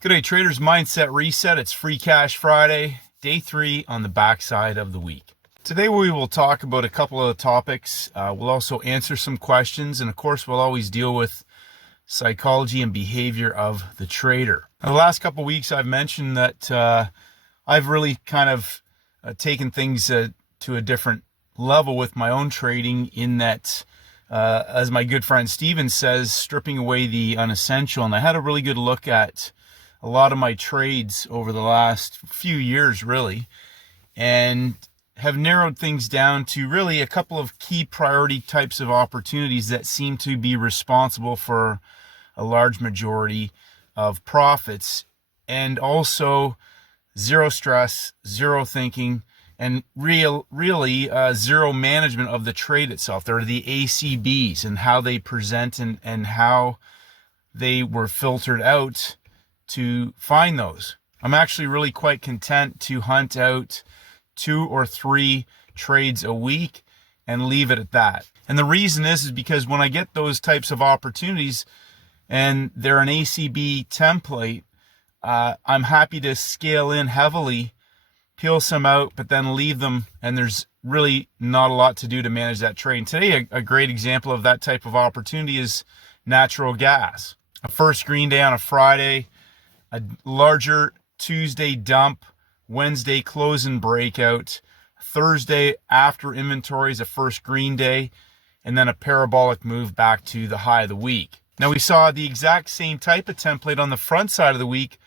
Good day, traders. Mindset Reset. It's Free Cash Friday, day 3 on the backside of the week. Today we will talk about a couple of topics. We'll also answer some questions, and of course we'll always deal with psychology and behavior of the trader. Now, the last couple of weeks I've mentioned that I've really kind of taken things to a different level with my own trading, in that as my good friend Steven says, stripping away the unessential. And I had a really good look at a lot of my trades over the last few years, really, and have narrowed things down to really a couple of key priority types of opportunities that seem to be responsible for a large majority of profits, and also zero stress, zero thinking, and really zero management of the trade itself. There are the ACBs and how they present and how they were filtered out to find those. I'm actually really quite content to hunt out 2 or 3 trades a week and leave it at that. And the reason is because when I get those types of opportunities and they're an ACB template, I'm happy to scale in heavily, peel some out, but then leave them, and there's really not a lot to do to manage that trade. And today, a great example of that type of opportunity is natural gas. A first green day on a Friday, a larger Tuesday dump, Wednesday close and breakout, Thursday after inventories, a first green day, and then a parabolic move back to the high of the week. Now we saw the exact same type of template on the front side of the week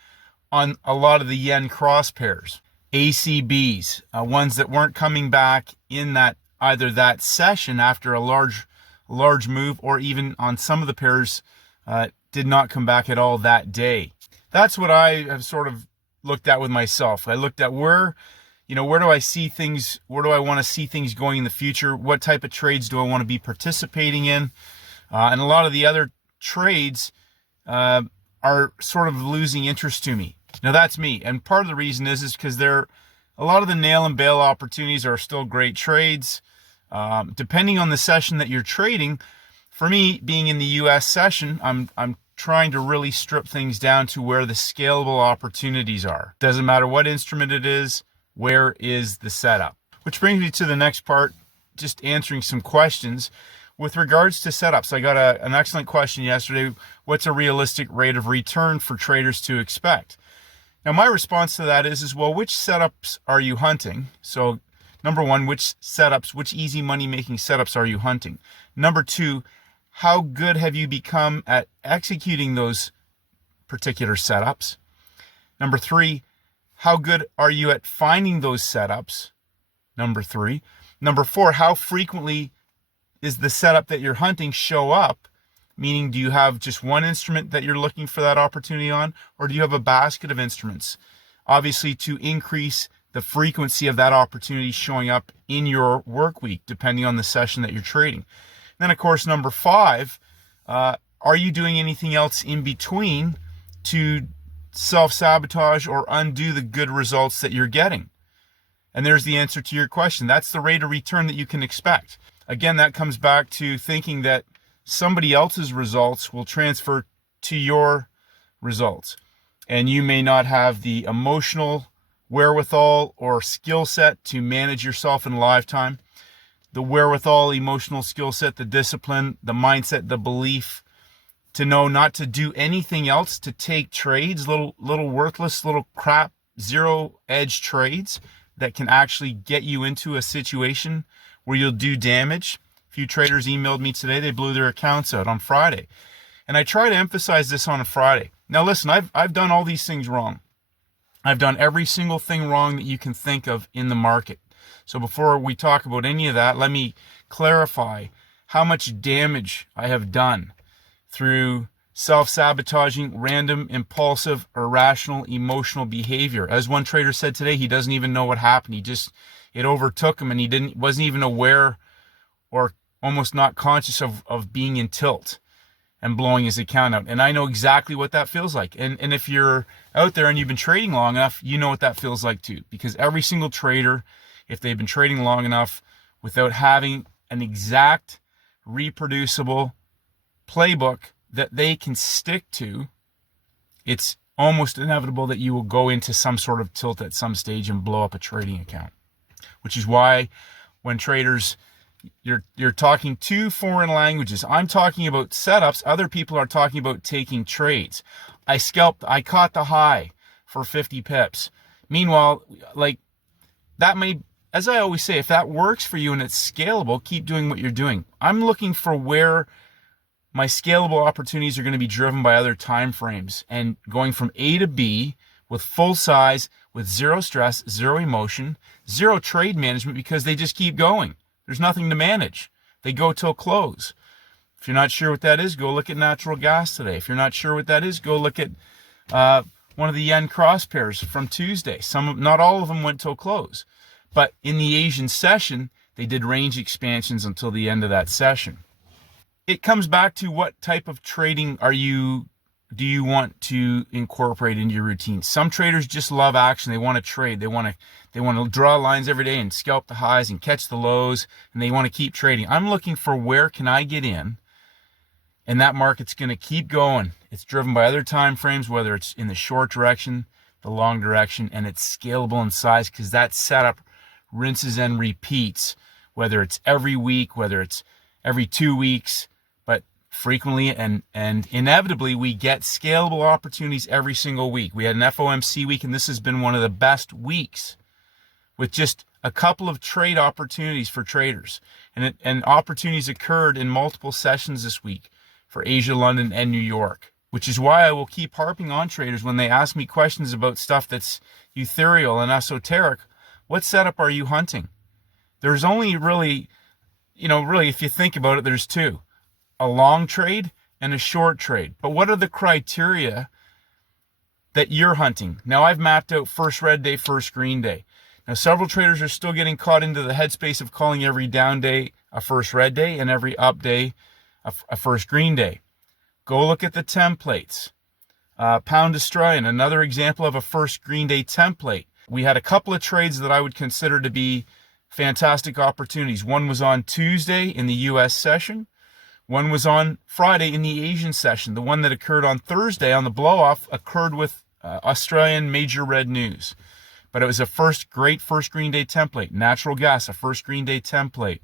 on a lot of the yen cross pairs. ACBs, ones that weren't coming back in that either that session after a large move, or even on some of the pairs did not come back at all that day. That's what I have sort of looked at with myself. I looked at where do I see things, where do I want to see things going in the future? What type of trades do I want to be participating in? And a lot of the other trades are sort of losing interest to me. Now that's me. And part of the reason is because a lot of the nail and bail opportunities are still great trades. Depending on the session that you're trading, for me, being in the US session, I'm trying to really strip things down to where the scalable opportunities are. Doesn't matter what instrument it is, where is the setup? Which brings me to the next part, just answering some questions with regards to setups. I got an excellent question yesterday. What's a realistic rate of return for traders to expect? Now my response to that is well, which setups are you hunting? So number 1, which easy money making setups are you hunting? Number 2, how good have you become at executing those particular setups? Number 3, how good are you at finding those setups? Number 3. Number 4, how frequently is the setup that you're hunting show up? Meaning, do you have just one instrument that you're looking for that opportunity on, or do you have a basket of instruments? Obviously, to increase the frequency of that opportunity showing up in your work week, depending on the session that you're trading. Then, of course, number 5, are you doing anything else in between to self-sabotage or undo the good results that you're getting? And there's the answer to your question. That's the rate of return that you can expect. Again, that comes back to thinking that somebody else's results will transfer to your results. And you may not have the emotional wherewithal or skill set to manage yourself in a lifetime. The wherewithal, emotional skill set, the discipline, the mindset, the belief to know not to do anything else, to take trades, little worthless, little crap, zero edge trades that can actually get you into a situation where you'll do damage. A few traders emailed me today. They blew their accounts out on Friday. And I try to emphasize this on a Friday. Now listen, I've done all these things wrong. I've done every single thing wrong that you can think of in the market. So before we talk about any of that, let me clarify how much damage I have done through self-sabotaging, random, impulsive, irrational, emotional behavior. As one trader said today, he doesn't even know what happened. It overtook him, and he wasn't even aware or almost not conscious of being in tilt and blowing his account out. And I know exactly what that feels like. And if you're out there and you've been trading long enough, you know what that feels like too. Because every single trader, if they've been trading long enough without having an exact reproducible playbook that they can stick to, it's almost inevitable that you will go into some sort of tilt at some stage and blow up a trading account. Which is why when traders, you're talking two foreign languages. I'm talking about setups. Other people are talking about taking trades. I caught the high for 50 pips. Meanwhile, like, that may, as I always say, if that works for you and it's scalable, keep doing what you're doing. I'm looking for where my scalable opportunities are going to be driven by other time frames and going from A to B with full size, with zero stress, zero emotion, zero trade management, because they just keep going. There's nothing to manage. They go till close. If you're not sure what that is, go look at natural gas today. If you're not sure what that is, go look at one of the yen cross pairs from Tuesday. Not all of them went till close. But in the Asian session, they did range expansions until the end of that session. It comes back to what type of trading do you want to incorporate into your routine. Some traders just love action. They want to trade. They want to draw lines every day and scalp the highs and catch the lows, and they want to keep trading. I'm looking for where can I get in, and that market's going to keep going. It's driven by other time frames, whether it's in the short direction, the long direction, and it's scalable in size because that setup rinses and repeats, whether it's every week, whether it's every 2 weeks, but frequently and inevitably we get scalable opportunities every single week. We had an FOMC week, and this has been one of the best weeks with just a couple of trade opportunities for traders. And opportunities occurred in multiple sessions this week for Asia, London, and New York, which is why I will keep harping on traders when they ask me questions about stuff that's ethereal and esoteric. What setup are you hunting? There's only really, if you think about it, there's two: a long trade and a short trade. But what are the criteria that you're hunting? Now, I've mapped out first red day, first green day. Now, several traders are still getting caught into the headspace of calling every down day a first red day and every up day a first green day. Go look at the templates. Pound Australian, another example of a first green day template. We had a couple of trades that I would consider to be fantastic opportunities. One was on Tuesday in the US session. One was on Friday in the Asian session. The one that occurred on Thursday on the blow-off occurred with Australian major red news. But it was a great first green day template. Natural gas, a first green day template.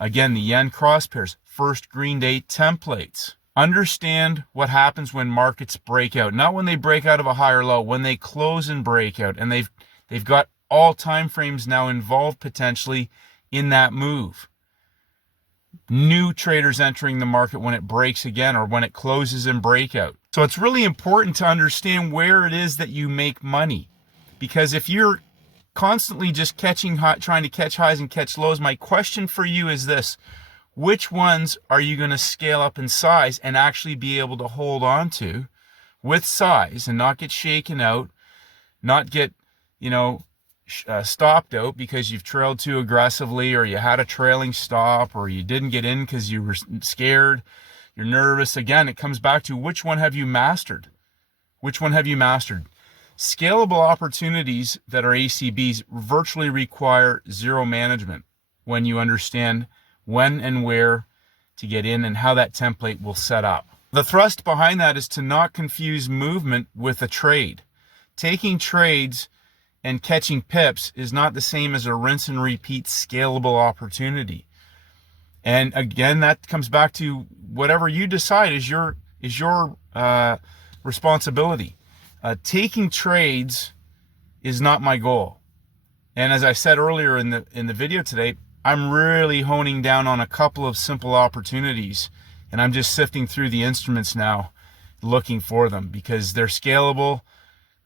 Again, the yen cross pairs, first green day templates. Understand what happens when markets break out. Not when they break out of a higher low, when they close and break out. And they've got all time frames now involved potentially in that move. New traders entering the market when it breaks again or when it closes and breakout. So it's really important to understand where it is that you make money. Because if you're constantly just trying to catch highs and catch lows, my question for you is this: which ones are you going to scale up in size and actually be able to hold on to with size and not get shaken out, not get, stopped out because you've trailed too aggressively, or you had a trailing stop, or you didn't get in because you were scared, you're nervous. Again, it comes back to which one have you mastered? Which one have you mastered? Scalable opportunities that are ACBs virtually require zero management when you understand when and where to get in and how that template will set up. The thrust behind that is to not confuse movement with a trade. Taking trades and catching pips is not the same as a rinse and repeat scalable opportunity. And again, that comes back to whatever you decide is your responsibility. Taking trades is not my goal. And as I said earlier in the video today, I'm really honing down on a couple of simple opportunities, and I'm just sifting through the instruments now, looking for them because they're scalable,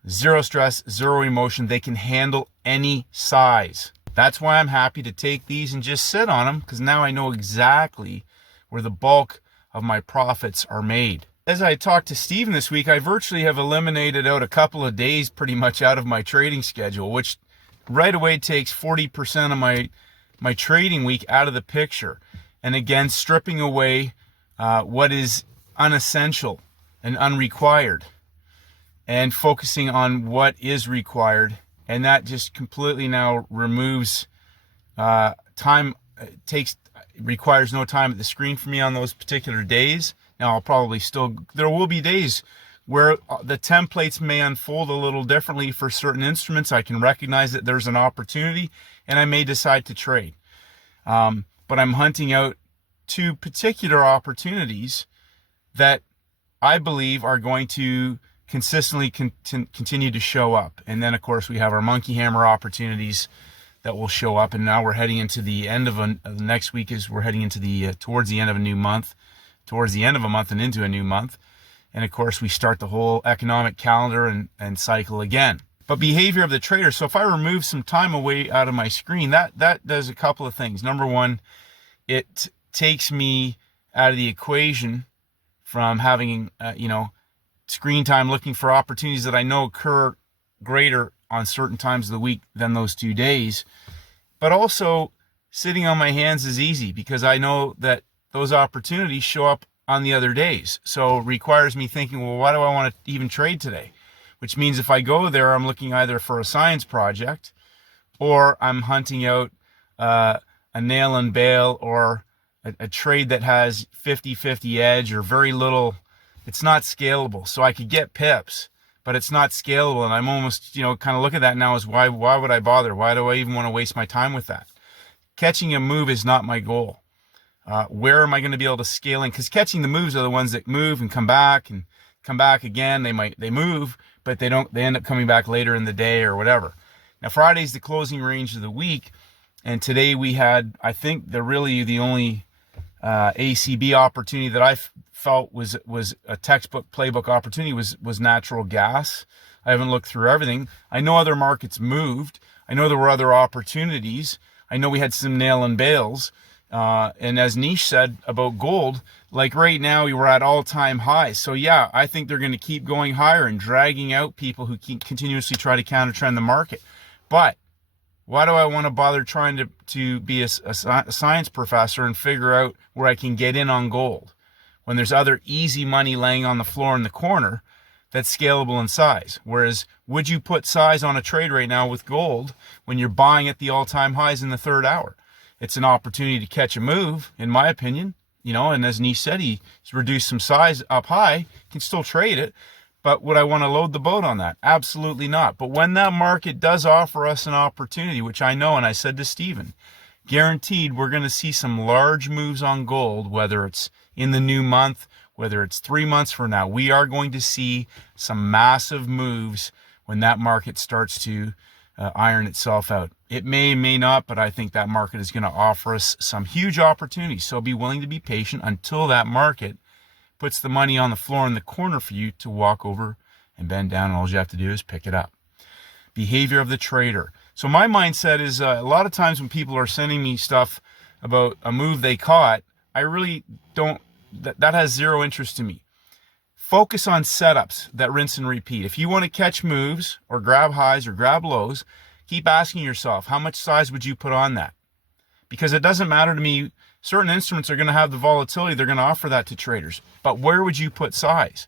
zero stress, zero emotion. They can handle any size. That's why I'm happy to take these and just sit on them, because now I know exactly where the bulk of my profits are made. As I talked to Steven this week, I virtually have eliminated out a couple of days pretty much out of my trading schedule, which right away takes 40% of my trading week out of the picture. And again, stripping away what is unessential and unrequired and focusing on what is required. And that just completely now removes time. Requires no time at the screen for me on those particular days. Now, there will be days where the templates may unfold a little differently for certain instruments. I can recognize that there's an opportunity and I may decide to trade. But I'm hunting out two particular opportunities that I believe are going to consistently continue to show up. And then of course we have our monkey hammer opportunities that will show up. And now we're heading into the end of next week, is we're heading into the towards the end of a new month, towards the end of a month and into a new month. And of course we start the whole economic calendar and cycle again. But behavior of the trader. So if I remove some time away out of my screen, that does a couple of things. Number one, it takes me out of the equation from having, screen time looking for opportunities that I know occur greater on certain times of the week than those 2 days. But also sitting on my hands is easy because I know that those opportunities show up on the other days. So it requires me thinking, well, why do I want to even trade today? Which means if I go there, I'm looking either for a science project or I'm hunting out a nail and bail or a trade that has 50-50 edge or very little. It's not scalable. So I could get pips, but it's not scalable. And I'm almost, kind of look at that now as why would I bother? Why do I even want to waste my time with that? Catching a move is not my goal. Where am I going to be able to scale in? Because catching the moves are the ones that move and come back again. They move, but they end up coming back later in the day or whatever. Now Friday's the closing range of the week. And today we had, I think the only ACB opportunity that I felt was a textbook playbook opportunity was natural gas. I haven't looked through everything. I know other markets moved. I know there were other opportunities. I know we had some nail and bails. And as Nish said about gold, like right now we were at all-time highs. So yeah, I think they're going to keep going higher and dragging out people who continuously try to counter-trend the market. But why do I want to bother trying to be a science professor and figure out where I can get in on gold when there's other easy money laying on the floor in the corner that's scalable in size? Whereas, would you put size on a trade right now with gold when you're buying at the all-time highs in the third hour? It's an opportunity to catch a move, in my opinion, and as Nish said, he's reduced some size up high, can still trade it. But would I want to load the boat on that? Absolutely not. But when that market does offer us an opportunity, which I know, and I said to Stephen, guaranteed we're going to see some large moves on gold, whether it's in the new month, whether it's 3 months from now, we are going to see some massive moves when that market starts to iron itself out. It may not, but I think that market is going to offer us some huge opportunities. So be willing to be patient until that market puts the money on the floor in the corner for you to walk over and bend down, and all you have to do is pick it up. Behavior of the trader. So my mindset is a lot of times when people are sending me stuff about a move they caught, I really don't, that has zero interest to me. Focus on setups that rinse and repeat. If you want to catch moves or grab highs or grab lows, keep asking yourself, how much size would you put on that? Because it doesn't matter to me. Certain instruments are going to have the volatility. They're going to offer that to traders. But where would you put size?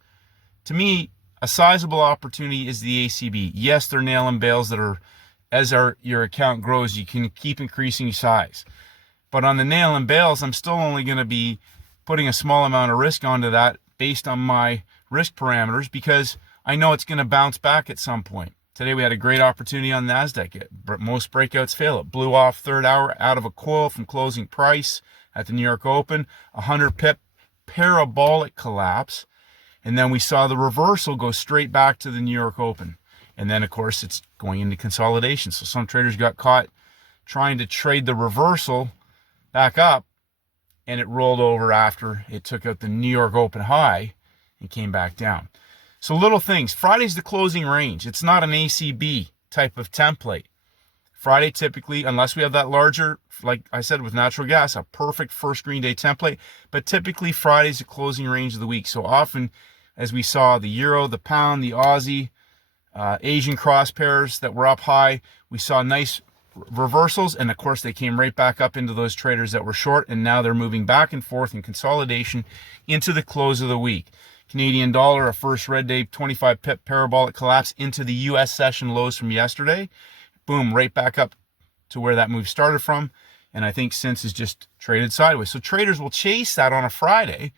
To me, a sizable opportunity is the ACB. Yes, they're nail and bails that are, your account grows, you can keep increasing size. But on the nail and bails, I'm still only going to be putting a small amount of risk onto that based on my risk parameters because I know it's going to bounce back at some point. Today we had a great opportunity on NASDAQ. Most breakouts fail. It blew off third hour out of a coil from closing price at the New York Open, 100 pip parabolic collapse. And then we saw the reversal go straight back to the New York Open. And then, of course, it's going into consolidation. So some traders got caught trying to trade the reversal back up, and it rolled over after it took out the New York Open high and came back down. So little things. Friday's the closing range. It's not an ACB type of template. Friday typically, unless we have that larger, like I said with natural gas, a perfect first green day template, but typically Friday's the closing range of the week. So often, as we saw the euro, the pound, the Aussie, Asian cross pairs that were up high, we saw nice reversals, and of course they came right back up into those traders that were short, and now they're moving back and forth in consolidation into the close of the week. Canadian dollar, a first red day 25 pip parabolic collapse into the US session lows from yesterday. Boom, right back up to where that move started from, and I think since is just traded sideways. So traders will chase that on a Friday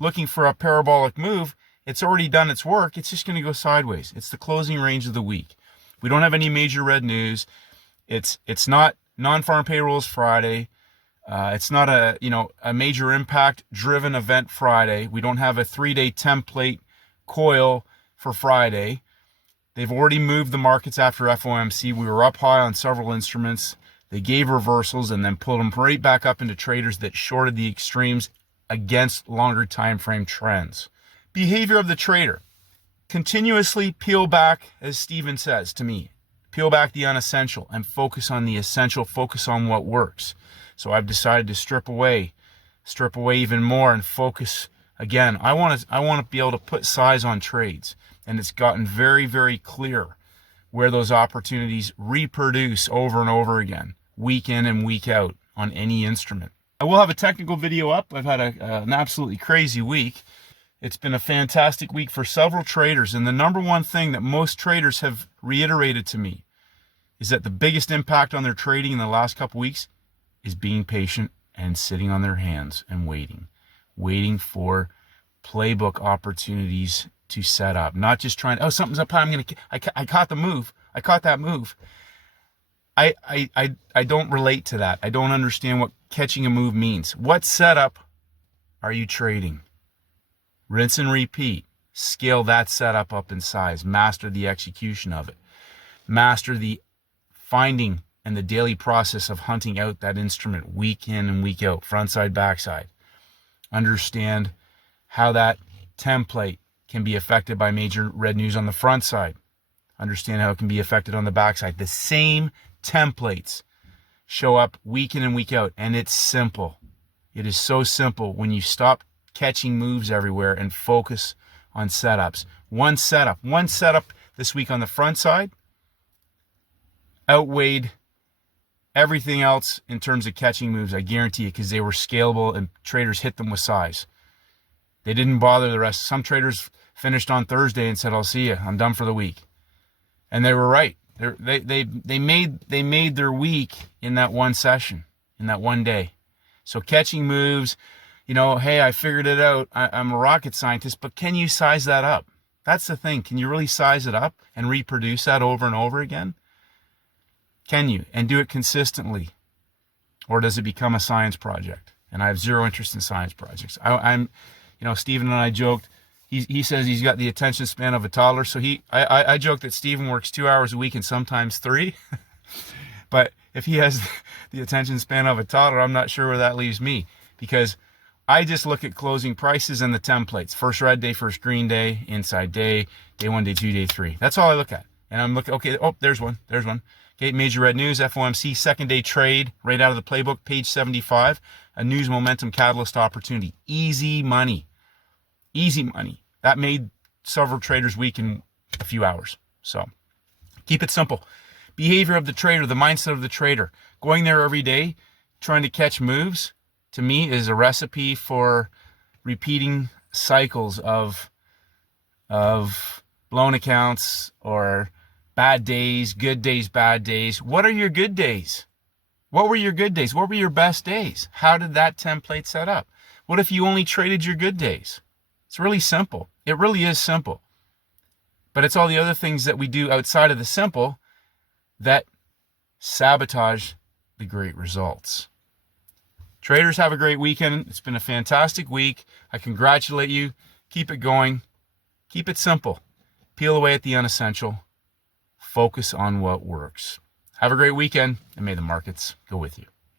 looking for a parabolic move. it's already done its work. It's just going to go sideways. It's the closing range of the week. We don't have any major red news. It's not non-farm payrolls Friday. It's not a major impact driven event Friday. We don't have a 3-day template coil for Friday. They've already moved the markets after FOMC. We were up high on several instruments. They gave reversals and then pulled them right back up into traders that shorted the extremes against longer time frame trends. Behavior of the trader. Continuously peel back, as Steven says to me, peel back the unessential and focus on the essential, focus on what works. So I've decided to strip away even more and focus again. I want to be able to put size on trades, and it's gotten very, very clear where those opportunities reproduce over and over again, week in and week out on any instrument. I will have a technical video up. I've had an absolutely crazy week. It's been a fantastic week for several traders, and the number one thing that most traders have reiterated to me is that the biggest impact on their trading in the last couple weeks is being patient and sitting on their hands and waiting for playbook opportunities to set up, not just trying, oh, something's up high, I caught the move, I caught that move. I don't relate to that. I don't understand what catching a move means. What setup are you trading? Rinse and repeat. Scale that setup up in size. Master the execution of it. Master the finding and the daily process of hunting out that instrument week in and week out, front side, back side. Understand how that template can be affected by major red news on the front side. Understand how it can be affected on the back side. The same templates show up week in and week out, and it's simple. It is so simple when you stop catching moves everywhere and focus on setups. One setup this week on the front side outweighed everything else in terms of catching moves, I guarantee you, because they were scalable and traders hit them with size. They didn't bother the rest. Some traders finished on Thursday and said, I'll see you, I'm done for the week. And they were right. They made their week in that one session, in that one day. So catching moves, hey, I figured it out. I'm a rocket scientist, but can you size that up? That's the thing. Can you really size it up and reproduce that over and over again? Can you? And do it consistently? Or does it become a science project? And I have zero interest in science projects. Stephen and I joked, he says he's got the attention span of a toddler. So I joke that Stephen works 2 hours a week and sometimes 3. But if he has the attention span of a toddler, I'm not sure where that leaves me, because I just look at closing prices and the templates. First red day, first green day, inside day 1, day 2, day 3. That's all I look at. And I'm looking, okay, oh, there's one. Okay, major red news, FOMC, second day trade, right out of the playbook, page 75. A news momentum catalyst opportunity. Easy money. That made several traders week in a few hours. So keep it simple. Behavior of the trader, the mindset of the trader. Going there every day, trying to catch moves, to me is a recipe for repeating cycles of blown accounts or bad days, good days, bad days. What are your good days? What were your good days? What were your best days? How did that template set up? What if you only traded your good days? It's really simple. It really is simple. But it's all the other things that we do outside of the simple that sabotage the great results. Traders, have a great weekend. It's been a fantastic week. I congratulate you. Keep it going. Keep it simple. Peel away at the unessential. Focus on what works. Have a great weekend, and may the markets go with you.